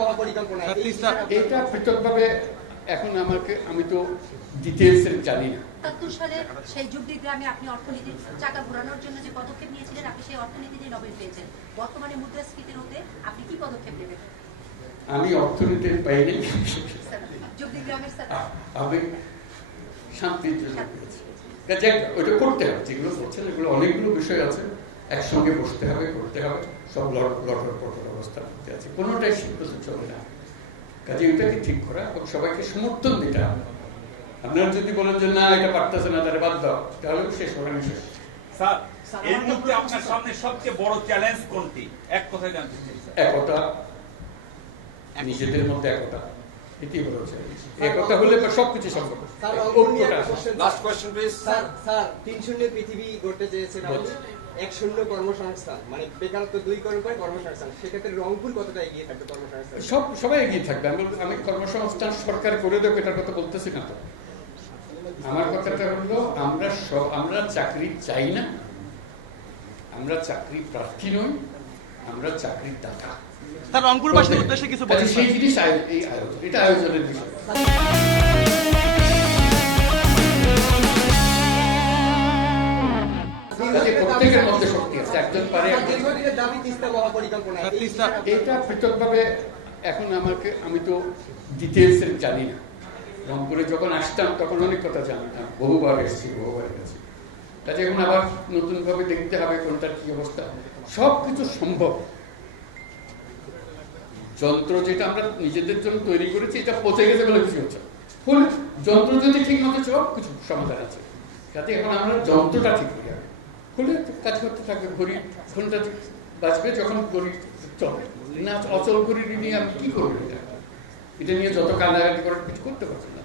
মহাপরিকল্পনা এটা পৃথকভাবে এখন আমি তো ডিটেইলস জানি না। ৭৭ সালে সেই যুগদি গ্রামে আপনি অর্থনীতির চাকা ঘোরানোর জন্য যে পদক্ষেপ নিয়েছিলেন, আপনি সেই অর্থনীতিতে নোবেল পেয়েছেন। বর্তমানে মুদ্রাস্ফীতির হতে আপনি কি পদক্ষেপ নেবেন? আমি অর্থনীতি পাইনি, যুগদি গ্রামের আমি শান্তির জন্য পেয়েছি। ওইটা করতে হবে, যেগুলো বলছেন এগুলো অনেকগুলো বিষয় আছে, একসঙ্গে বসতে হবে, করতে হবে, সব লটর পটর অবস্থা করতে আছে, কোনোটাই শীঘ্র চলে না। কাজে ওইটাকে ঠিক করা এবং সবাইকে সমর্থন দিতে হবে। আপনারা যদি বলেন যে না এটা পারতেছে না, তাহলে বাদ দাও, তাহলে শেষ হবে না। শেষ স্যার, এই মুহূর্তে আপনার সামনে সবচেয়ে বড় চ্যালেঞ্জ কোনটি? এক কথায় জানতে চাই। একতা, নিজেদের মধ্যে একতা, এটি বড় চ্যালেঞ্জ। একতা হলে সবকিছু সম্ভব। Last question please. স্যার ৩-০ পৃথিবী গড়তে চেয়েছেন আপনি, ১-০ কর্মসংস্থান, মানে বেকারত্ব ২ করে কর্মসংস্থান, সেক্ষেত্রে রংপুর কতটা এগিয়ে থাকবে কর্মসংস্থান? সবাই এগিয়ে থাকবে। আমি কর্মসংস্থান সরকার করে দেবে এটার কথা বলতেছি না তো। আমার কথাটা হলো আমরা চাকরি চাই না, আমরা চাকরি প্রার্থী নই, আমরা চাকরির দাতা। স্যার রংপুরবাসীর উদ্দেশ্যে কিছু বলুন। সেই জিনিস এই আয়োজন, এটা আয়োজনের বিষয়। প্রত্যেকের মধ্যে শক্তি আছে, একজন পারে। এটা পৃথকভাবে এখন আমি তো ডিটেইলস জানি না। রংপুরে যখন আসতাম তখন অনেক কথা জানতাম, বহুবার এসেছি, বহুবার গেছি। কাজে এখন আবার নতুন ভাবে দেখতে হবে কোনটার কি অবস্থা। সবকিছু সম্ভব। যন্ত্র যেটা আমরা নিজেদের জন্য তৈরি করেছি, এটা পচে গেছে বলে কিছু হচ্ছে, যন্ত্র যদি ঠিক মতো সব কিছু সমাধান আছে। যাতে এখন আমরা যন্ত্রটা ঠিক করি, হলে কাজ করতে থাকবে। ঘড়িটা বাঁচবে যখন ঘড়ি চলে না। অচল ঘড়ি নিয়ে আমি কি করবো? এটা নিয়ে যত কান্নাকাটি করার কিছু করতে পারছি না।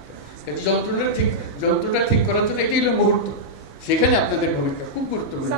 যন্ত্রটা ঠিক করার জন্য এটাই হলো মুহূর্ত। সেখানে আপনাদের ভূমিকা খুব গুরুত্বপূর্ণ।